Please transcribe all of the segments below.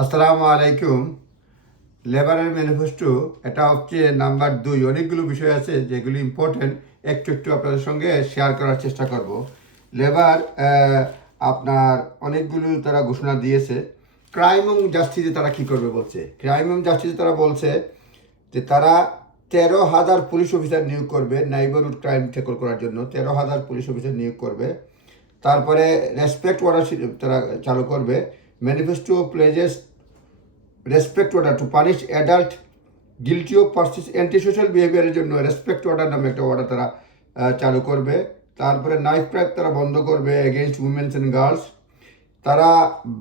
আসসালামু আলাইকুম। লেবারের ম্যানিফেস্টো এটা হচ্ছে নাম্বার 2। অনেকগুলো বিষয় আছে যেগুলো ইম্পর্টেন্ট, একটু একটু আপনাদের সঙ্গে শেয়ার করার চেষ্টা করব। লেবার আপনার অনেকগুলো তারা ঘোষণা দিয়েছে। ক্রাইম এবং জাস্টিসে তারা কী করবে বলছে। ক্রাইম এবং জাস্টিসে তারা বলছে যে তারা 13,000 পুলিশ অফিসার নিয়োগ করবে নাইবারহুড ক্রাইম ট্যাকল করার জন্য। 13,000 পুলিশ অফিসার নিয়োগ করবে। তারপরে রেসপেক্ট অর্ডার তারা চালু করবে। Manifesto pledges respect order to punish adult guilty of anti social বিহেভিয়ারের জন্য রেসপেক্ট অর্ডার নামে একটা অর্ডার তারা চালু করবে। তারপরে নাইফ ক্রাইম তারা বন্ধ করবে এগেনস্ট উইমেন্স অ্যান্ড গার্লস। তারা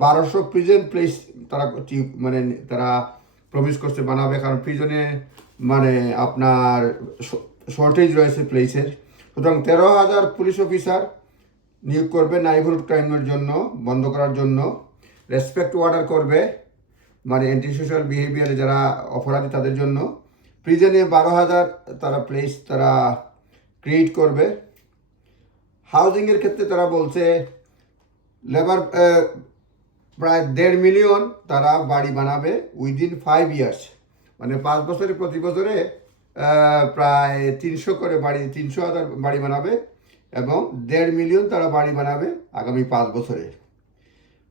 1200 প্রিজন প্লেস তারা মানে তারা প্রমিস করছে বানাবে, কারণ প্রিজনে মানে আপনার শর্টেজ রয়েছে প্লেসের। সুতরাং 13,000 পুলিশ অফিসার নিয়োগ করবে নাইবারহুড ক্রাইমের জন্য, বন্ধ করার জন্য। রেসপেক্ট অর্ডার করবে মানে অ্যান্টি সোশ্যাল বিহেভিয়ারে যারা অপরাধী তাদের জন্য। প্রিজনে 12,000 তারা প্লেস তারা ক্রিয়েট করবে। হাউজিংয়ের ক্ষেত্রে তারা বলছে লেবার প্রায় 1.5 মিলিয়ন তারা বাড়ি বানাবে উইদিন 5 ইয়ার্স, মানে 5 বছরে প্রতি বছরে প্রায় 300 করে বাড়ি, 300,000 বাড়ি বানাবে এবং 1.5 মিলিয়ন তারা বাড়ি বানাবে আগামী 5 বছরে।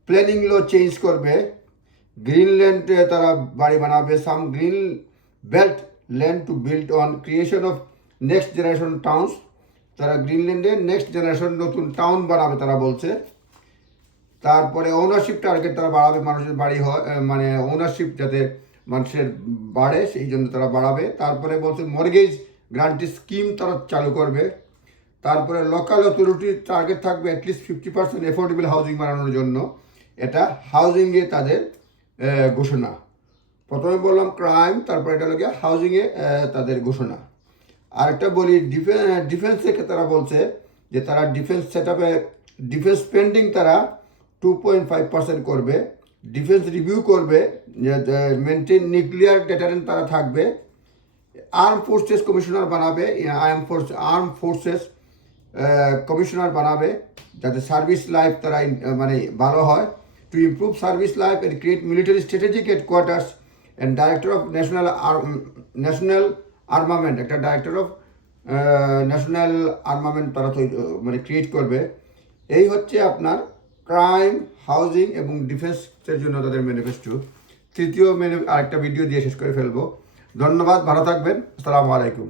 প্ল্যানিং ল চেঞ্জ করবে। গ্রিনল্যান্ডে তারা বাড়ি বানাবে। Some green belt land to build on creation of next generation towns. তারা গ্রিনল্যান্ডে নেক্সট জেনারেশন নতুন টাউন বানাবে তারা বলছে। তারপরে ওনারশিপ টার্গেট তারা বাড়াবে, মানুষের বাড়ি হয় মানে ওনারশিপ যাতে মানুষের বাড়ে সেই জন্য তারা বাড়াবে। তারপরে বলছে মর্গেজ গ্যারান্টি স্কিম তারা চালু করবে। তারপরে লোকাল অথরিটির টার্গেট থাকবে অ্যাটলিস্ট 50% এফোর্ডেবল হাউজিং বানানোর জন্য। এটা হাউজিংয়ে তাদের ঘোষণা। প্রথমে বললাম ক্রাইম, তারপরে এটা হলো গিয়ে হাউজিংয়ে তাদের ঘোষণা। আরেকটা বলি ডিফেন্সের তারা বলছে যে তারা ডিফেন্স সেট আপে ডিফেন্স স্পেন্ডিং তারা 2.5% করবে। ডিফেন্স রিভিউ করবে, মেনটেন নিউক্লিয়ার ডেটারেন্ট তারা থাকবে। আর্ম ফোর্সেস কমিশনার বানাবে, আর্ম ফোর্সেস কমিশনার বানাবে যাতে সার্ভিস লাইফ তারা মানে ভালো হয়। To improve service life and create military strategic headquarters and director of national armament, একটা ডাইরেক্টর অফ ন্যাশনাল আর্মামেন্ট তারা মানে ক্রিয়েট করবে। এই হচ্ছে আপনার ক্রাইম, হাউজিং এবং ডিফেন্সের জন্য তাদের ম্যানিফেস্টো। তৃতীয় আরেকটা ভিডিও দিয়ে শেষ করে ফেলবো। ধন্যবাদ, ভালো থাকবেন। আসসালামু আলাইকুম।